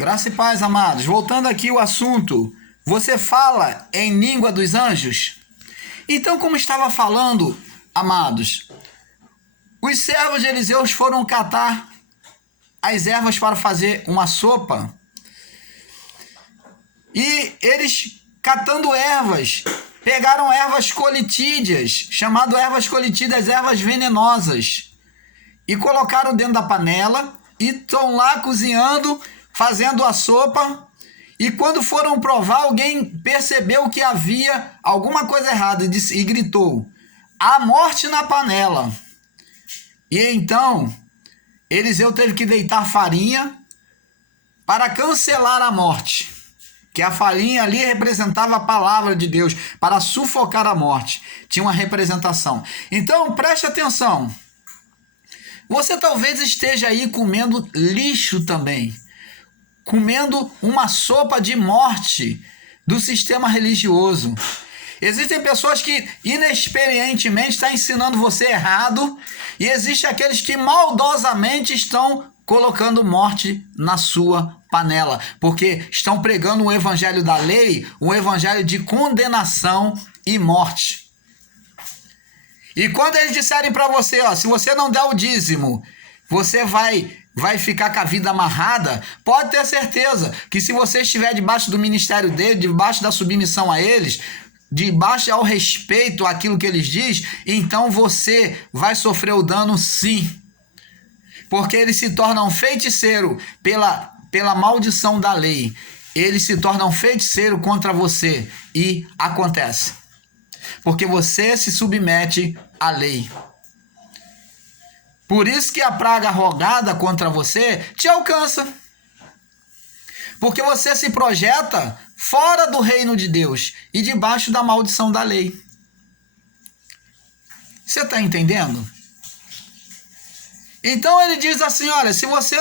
Graça e paz, amados. Voltando aqui ao assunto, você fala em língua dos anjos? Então, como estava falando, amados, os servos de Eliseu foram catar as ervas para fazer uma sopa. E eles, catando ervas, pegaram ervas colitídeas, chamado ervas colitídeas, ervas venenosas, e colocaram dentro da panela e estão lá cozinhando, fazendo a sopa. E quando foram provar, alguém percebeu que havia alguma coisa errada e gritou: "Há morte na panela!" E então Eliseu teve que deitar farinha para cancelar a morte, que a farinha ali representava a palavra de Deus, para sufocar a morte. Tinha uma representação. Então, preste atenção. Você talvez esteja aí comendo lixo também, comendo uma sopa de morte do sistema religioso. Existem pessoas que inexperientemente estão ensinando você errado, e existem aqueles que maldosamente estão colocando morte na sua panela, porque estão pregando um evangelho da lei, um evangelho de condenação e morte. E quando eles disserem para você, se você não der o dízimo, você vai ficar com a vida amarrada, pode ter certeza que se você estiver debaixo do ministério dele, debaixo da submissão a eles, debaixo ao respeito àquilo que eles dizem, então você vai sofrer o dano sim. Porque eles se tornam feiticeiro pela maldição da lei. Eles se tornam feiticeiro contra você. E acontece. Porque você se submete à lei. Por isso que a praga rogada contra você te alcança. Porque você se projeta fora do reino de Deus e debaixo da maldição da lei. Você está entendendo? Então ele diz assim: olha, se você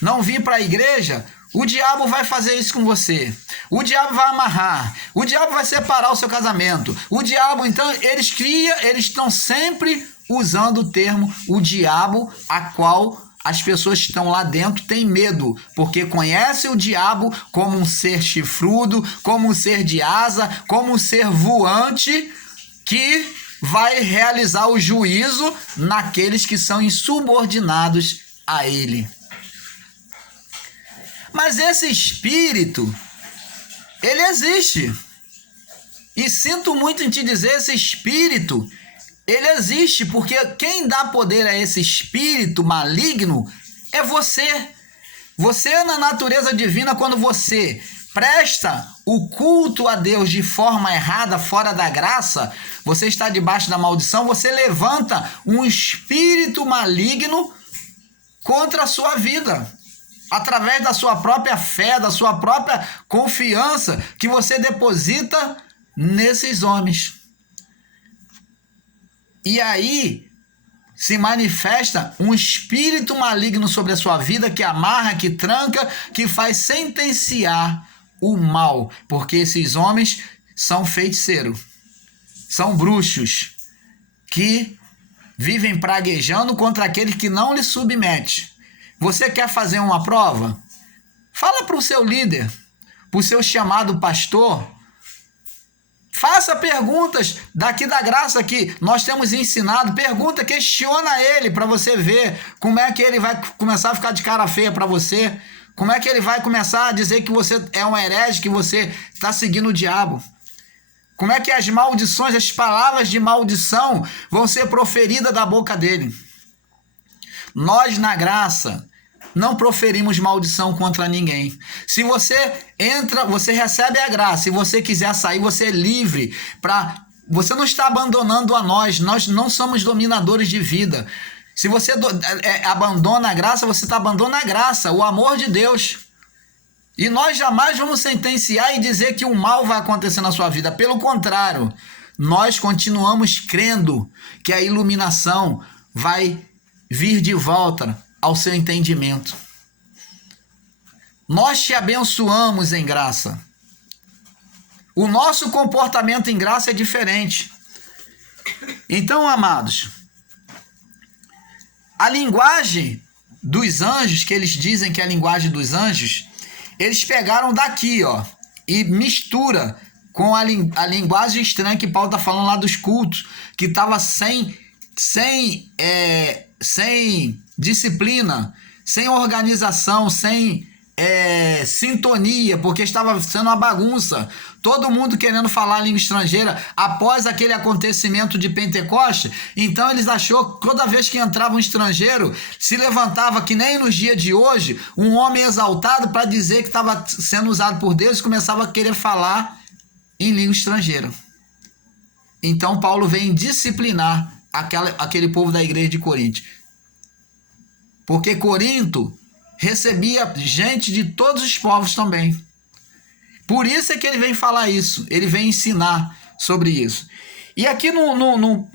não vir para a igreja, o diabo vai fazer isso com você. O diabo vai amarrar. O diabo vai separar o seu casamento. O diabo, então, eles estão sempre usando o termo o diabo, a qual as pessoas que estão lá dentro têm medo, porque conhecem o diabo como um ser chifrudo, como um ser de asa, como um ser voante que vai realizar o juízo naqueles que são insubordinados a ele. Mas esse espírito, ele existe. E sinto muito em te dizer, esse espírito, ele existe, porque quem dá poder a esse espírito maligno é você. Você, na natureza divina, quando você presta o culto a Deus de forma errada, fora da graça, você está debaixo da maldição, você levanta um espírito maligno contra a sua vida, através da sua própria fé, da sua própria confiança que você deposita nesses homens. E aí se manifesta um espírito maligno sobre a sua vida, que amarra, que tranca, que faz sentenciar o mal, porque esses homens são feiticeiros, são bruxos, que vivem praguejando contra aquele que não lhe submete. Você quer fazer uma prova? Fala para o seu líder, para o seu chamado pastor. Faça perguntas daqui da graça que nós temos ensinado. Pergunta, questiona ele para você ver como é que ele vai começar a ficar de cara feia para você. Como é que ele vai começar a dizer que você é um herege, que você está seguindo o diabo. Como é que as maldições, as palavras de maldição vão ser proferidas da boca dele. Nós, na graça, não proferimos maldição contra ninguém. Se você entra, você recebe a graça. Se você quiser sair, você é livre. Você não está abandonando a nós. Nós não somos dominadores de vida. Se você abandona a graça, você está abandonando a graça, o amor de Deus. E nós jamais vamos sentenciar e dizer que o mal vai acontecer na sua vida. Pelo contrário, nós continuamos crendo que a iluminação vai vir de volta ao seu entendimento. Nós te abençoamos em graça. O nosso comportamento em graça é diferente. Então, amados, a linguagem dos anjos, que eles dizem que é a linguagem dos anjos, eles pegaram daqui, ó, e mistura com a linguagem estranha que Paulo está falando lá dos cultos, que estava sem disciplina, sem organização, sem sintonia, porque estava sendo uma bagunça. Todo mundo querendo falar a língua estrangeira após aquele acontecimento de Pentecoste. Então eles achou que toda vez que entrava um estrangeiro, se levantava, que nem nos dias de hoje, um homem exaltado para dizer que estava sendo usado por Deus e começava a querer falar em língua estrangeira. Então Paulo vem disciplinar aquele povo da igreja de Corinto. Porque Corinto recebia gente de todos os povos também. Por isso é que ele vem falar isso, ele vem ensinar sobre isso. E aqui no 1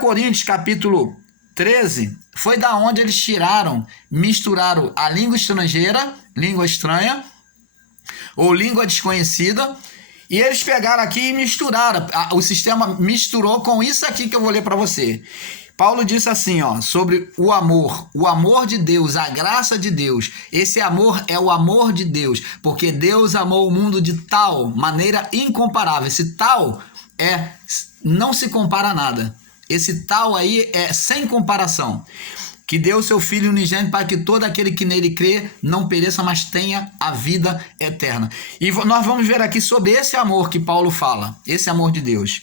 Coríntios capítulo 13, foi da onde eles misturaram a língua estrangeira, língua estranha, ou língua desconhecida, e eles pegaram aqui e misturaram, o sistema misturou com isso aqui que eu vou ler para você. Paulo disse assim, ó, sobre o amor de Deus, a graça de Deus. Esse amor é o amor de Deus, porque Deus amou o mundo de tal maneira incomparável. Esse tal não se compara a nada. Esse tal aí é sem comparação. Que deu o seu Filho unigênito para que todo aquele que nele crê não pereça, mas tenha a vida eterna. E nós vamos ver aqui sobre esse amor que Paulo fala, esse amor de Deus.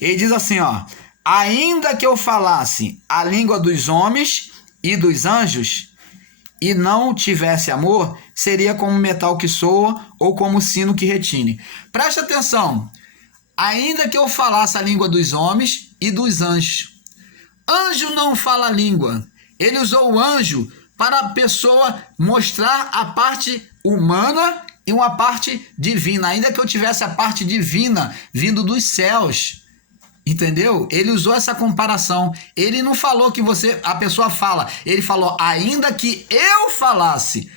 Ele diz assim, ó: ainda que eu falasse a língua dos homens e dos anjos e não tivesse amor, seria como metal que soa ou como sino que retine. Preste atenção. Ainda que eu falasse a língua dos homens e dos anjos. Anjo não fala língua. Ele usou o anjo para a pessoa mostrar a parte humana e uma parte divina. Ainda que eu tivesse a parte divina vindo dos céus. Entendeu? Ele usou essa comparação. Ele não falou que a pessoa fala. Ele falou, ainda que eu falasse.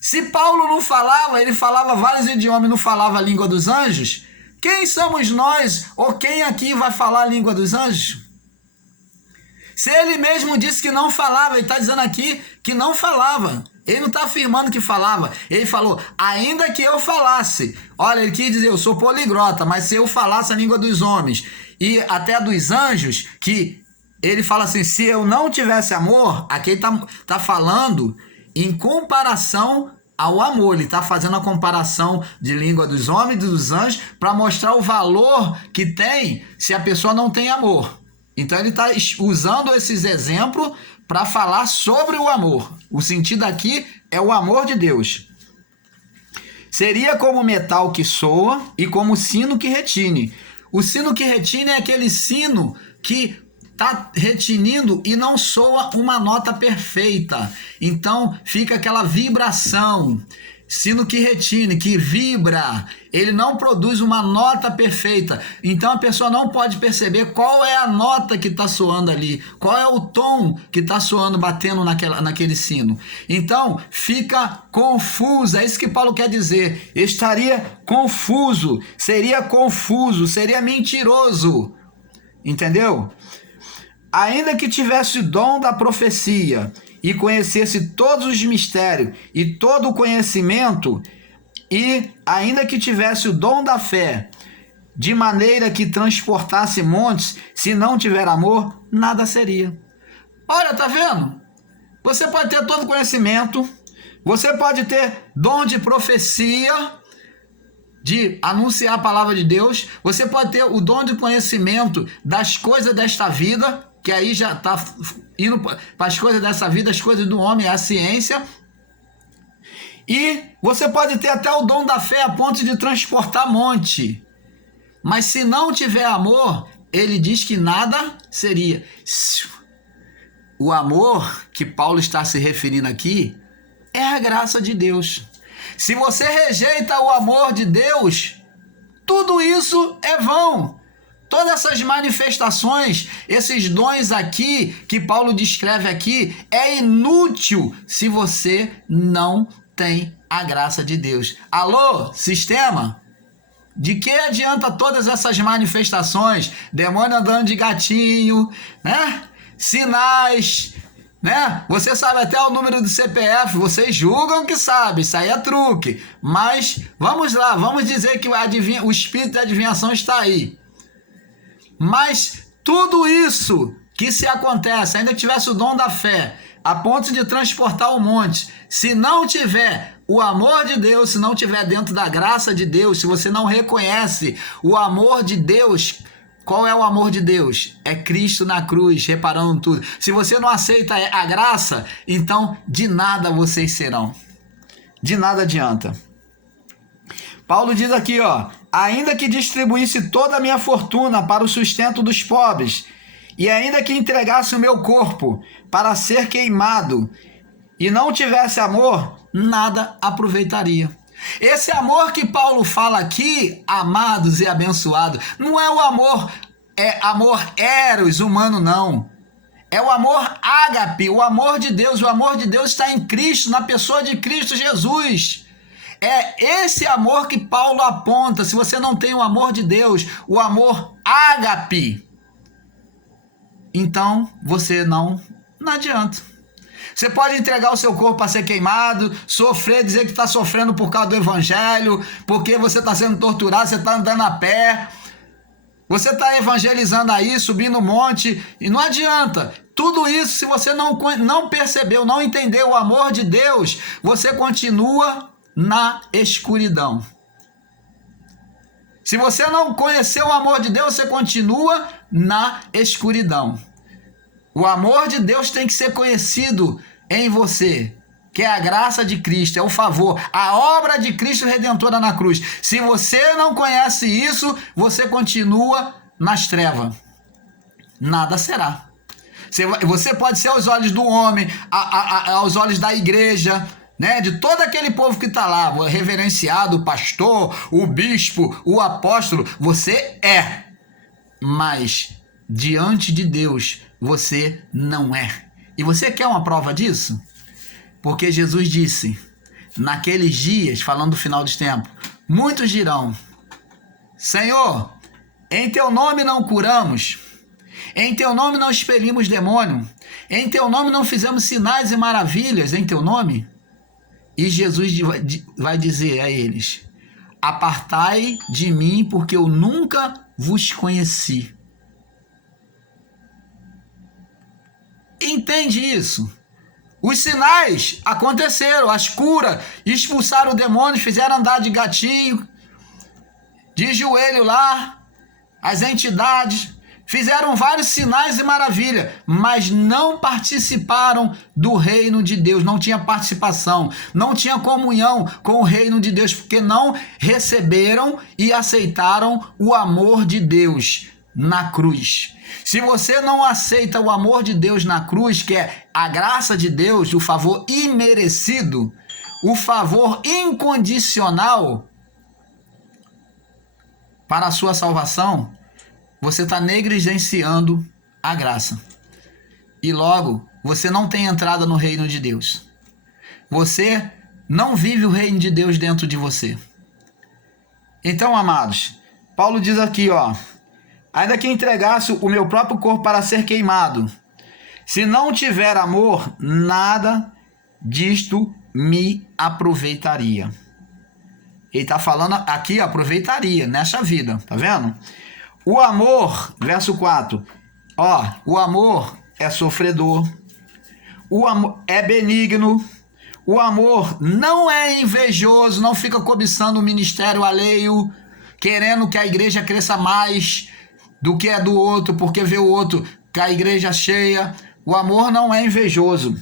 Se Paulo não falava, ele falava vários idiomas e não falava a língua dos anjos. Quem somos nós? Ou quem aqui vai falar a língua dos anjos? Se ele mesmo disse que não falava, ele está dizendo aqui que não falava. Ele não está afirmando que falava. Ele falou, ainda que eu falasse. Olha, ele quis dizer, eu sou poliglota, mas se eu falasse a língua dos homens e até dos anjos, que ele fala assim, se eu não tivesse amor, aqui ele tá falando em comparação ao amor. Ele está fazendo a comparação de língua dos homens e dos anjos para mostrar o valor que tem se a pessoa não tem amor. Então ele está usando esses exemplos para falar sobre o amor. O sentido aqui é o amor de Deus. Seria como metal que soa e como sino que retine. O sino que retine é aquele sino que está retinindo e não soa uma nota perfeita. Então fica aquela vibração. Sino que retine, que vibra, ele não produz uma nota perfeita. Então a pessoa não pode perceber qual é a nota que está soando ali, qual é o tom que está soando, batendo naquele sino. Então fica confuso, é isso que Paulo quer dizer. Estaria confuso, seria mentiroso. Entendeu? Ainda que tivesse o dom da profecia e conhecesse todos os mistérios e todo o conhecimento, e ainda que tivesse o dom da fé, de maneira que transportasse montes, se não tiver amor, nada seria. Olha, tá vendo? Você pode ter todo o conhecimento, você pode ter dom de profecia, de anunciar a palavra de Deus, você pode ter o dom de conhecimento das coisas desta vida, que aí já está indo para as coisas dessa vida, as coisas do homem, a ciência. E você pode ter até o dom da fé a ponto de transportar monte. Mas se não tiver amor, ele diz que nada seria. O amor que Paulo está se referindo aqui é a graça de Deus. Se você rejeita o amor de Deus, tudo isso é vão. Todas essas manifestações, esses dons aqui, que Paulo descreve aqui, é inútil se você não tem a graça de Deus. Alô, sistema? De que adianta todas essas manifestações? Demônio andando de gatinho, né? Sinais, né? Você sabe até o número do CPF, vocês julgam que sabe, isso aí é truque. Mas vamos lá, vamos dizer que o espírito da adivinhação está aí. Mas tudo isso que se acontece, ainda tivesse o dom da fé, a ponto de transportar o monte, se não tiver o amor de Deus, se não tiver dentro da graça de Deus, se você não reconhece o amor de Deus, qual é o amor de Deus? É Cristo na cruz, reparando tudo. Se você não aceita a graça, então de nada vocês serão. De nada adianta. Paulo diz aqui, ó, ainda que distribuísse toda a minha fortuna para o sustento dos pobres, e ainda que entregasse o meu corpo para ser queimado, e não tivesse amor, nada aproveitaria. Esse amor que Paulo fala aqui, amados e abençoados, não é o amor, amor eros humano, não. É o amor ágape, o amor de Deus. O amor de Deus está em Cristo, na pessoa de Cristo Jesus. É esse amor que Paulo aponta. Se você não tem o amor de Deus, o amor ágape, então você não adianta. Você pode entregar o seu corpo para ser queimado, sofrer, dizer que está sofrendo por causa do evangelho, porque você está sendo torturado, você está andando a pé, você está evangelizando aí, subindo um monte, e não adianta. Tudo isso, se você não percebeu, não entendeu o amor de Deus, você continua na escuridão. Se você não conheceu o amor de Deus, você continua na escuridão. O amor de Deus tem que ser conhecido em você, que é a graça de Cristo, é o favor, a obra de Cristo redentora na cruz. Se você não conhece isso, você continua nas trevas. Nada será. Você pode ser aos olhos do homem, aos olhos da igreja, né, de todo aquele povo que está lá, reverenciado, o pastor, o bispo, o apóstolo, você é. Mas diante de Deus, você não é. E você quer uma prova disso? Porque Jesus disse, naqueles dias, falando do final dos tempos, muitos dirão, Senhor, em teu nome não curamos, em teu nome não expelimos demônio, em teu nome não fizemos sinais e maravilhas, em teu nome? E Jesus vai dizer a eles, apartai de mim, porque eu nunca vos conheci. Entende isso? Os sinais aconteceram, as curas, expulsaram demônios, fizeram andar de gatinho, de joelho lá, as entidades, fizeram vários sinais e maravilhas, mas não participaram do reino de Deus, não tinha participação, não tinha comunhão com o reino de Deus, porque não receberam e aceitaram o amor de Deus na cruz. Se você não aceita o amor de Deus na cruz, que é a graça de Deus, o favor imerecido, o favor incondicional para a sua salvação, você está negligenciando a graça. E logo, você não tem entrada no reino de Deus. Você não vive o reino de Deus dentro de você. Então, amados, Paulo diz aqui, ó, ainda que entregasse o meu próprio corpo para ser queimado, se não tiver amor, nada disto me aproveitaria. Ele está falando aqui, aproveitaria, nessa vida, tá vendo? O amor, verso 4, ó, o amor é sofredor, o amor é benigno, o amor não é invejoso, não fica cobiçando o ministério alheio, querendo que a igreja cresça mais do que é do outro, porque vê o outro com a igreja cheia. O amor não é invejoso.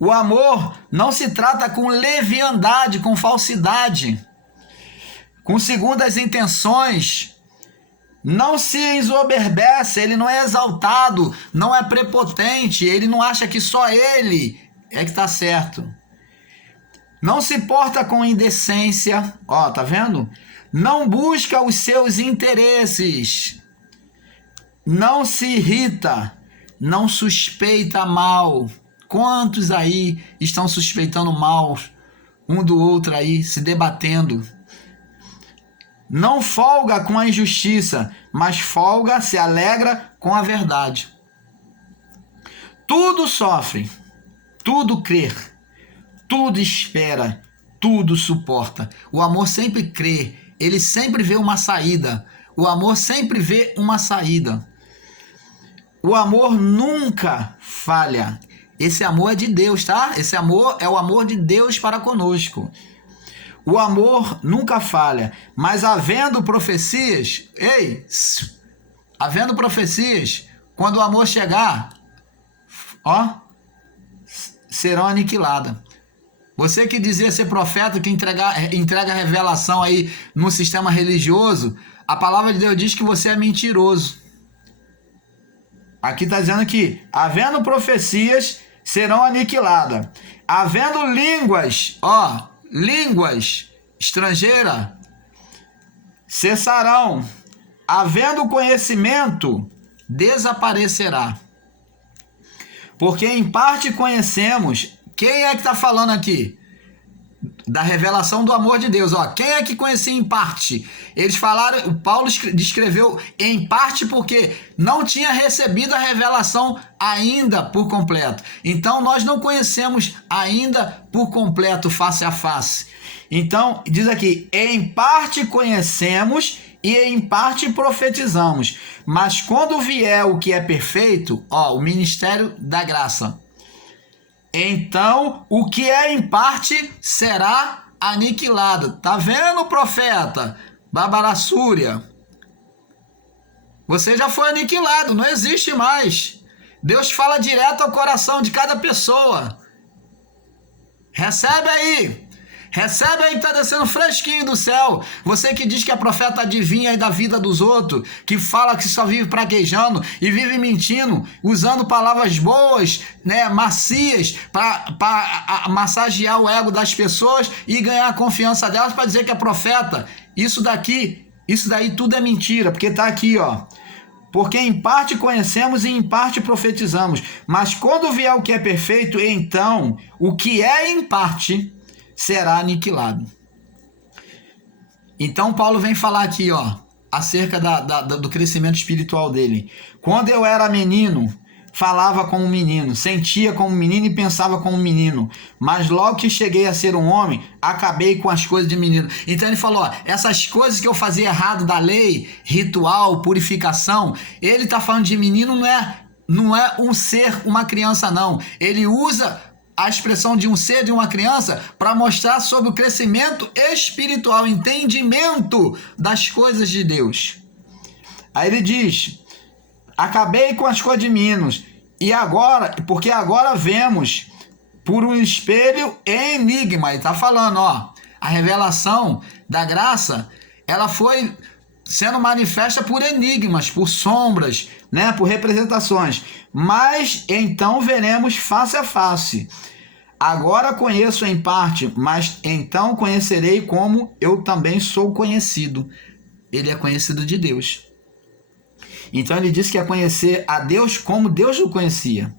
O amor não se trata com leviandade, com falsidade, com segundas intenções. Não se ensoberbece, ele não é exaltado, não é prepotente, ele não acha que só ele é que está certo. Não se porta com indecência, ó, tá vendo? Não busca os seus interesses, não se irrita, não suspeita mal. Quantos aí estão suspeitando mal um do outro aí, se debatendo? Não folga com a injustiça, mas folga, se alegra com a verdade. tudo sofre, tudo crê, tudo espera, tudo suporta. O amor sempre crê, ele sempre vê uma saída. O amor sempre vê uma saída. O amor nunca falha. Esse amor é de Deus, tá? Esse amor é o amor de Deus para conosco. O amor nunca falha, mas havendo profecias, havendo profecias, quando o amor chegar, serão aniquiladas. Você que dizia ser profeta, que entrega revelação aí no sistema religioso, a palavra de Deus diz que você é mentiroso. Aqui está dizendo que, havendo profecias, serão aniquiladas. Havendo línguas, línguas estrangeiras, cessarão. Havendo conhecimento, desaparecerá. Porque em parte conhecemos. Quem é que está falando aqui? Da revelação do amor de Deus. Quem é que conhecia em parte? Eles falaram, o Paulo descreveu em parte porque não tinha recebido a revelação ainda por completo. Então nós não conhecemos ainda por completo, face a face. Então diz aqui, em parte conhecemos e em parte profetizamos. Mas quando vier o que é perfeito, o ministério da graça, então o que é em parte será aniquilado. Tá vendo, profeta Babarassúria? Você já foi aniquilado, não existe mais. Deus fala direto ao coração de cada pessoa. Recebe aí. Recebe aí que está descendo fresquinho do céu. Você que diz que é profeta adivinha aí da vida dos outros, que fala que só vive praguejando e vive mentindo, usando palavras boas, macias, para massagear o ego das pessoas e ganhar a confiança delas para dizer que é profeta. Isso daí tudo é mentira, porque está aqui, Porque em parte conhecemos e em parte profetizamos. Mas quando vier o que é perfeito, então o que é em parte será aniquilado. Então Paulo vem falar aqui, acerca do crescimento espiritual dele. Quando eu era menino, falava como menino, sentia como menino e pensava como menino. Mas logo que cheguei a ser um homem, acabei com as coisas de menino. Então ele falou, essas coisas que eu fazia errado da lei, ritual, purificação, ele está falando de menino, não é um ser, uma criança não. Ele usa a expressão de um ser, de uma criança, para mostrar sobre o crescimento espiritual, entendimento das coisas de Deus. Aí ele diz, acabei com as coisas de meninos, e agora, porque agora vemos por um espelho em enigma. Ele está falando, a revelação da graça, ela foi sendo manifesta por enigmas, por sombras, por representações. Mas então veremos face a face. Agora conheço em parte, mas então conhecerei como eu também sou conhecido. Ele é conhecido de Deus. Então ele disse que ia conhecer a Deus como Deus o conhecia.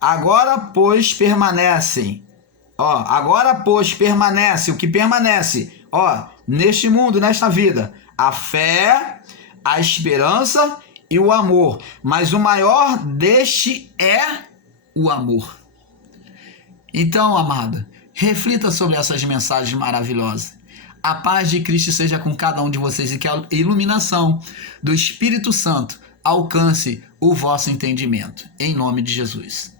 Agora, pois, permanecem. Agora, pois, permanece o que permanece, neste mundo, nesta vida, a fé, a esperança e o amor. Mas o maior deste é o amor. Então, amada, reflita sobre essas mensagens maravilhosas. A paz de Cristo seja com cada um de vocês e que a iluminação do Espírito Santo alcance o vosso entendimento. Em nome de Jesus.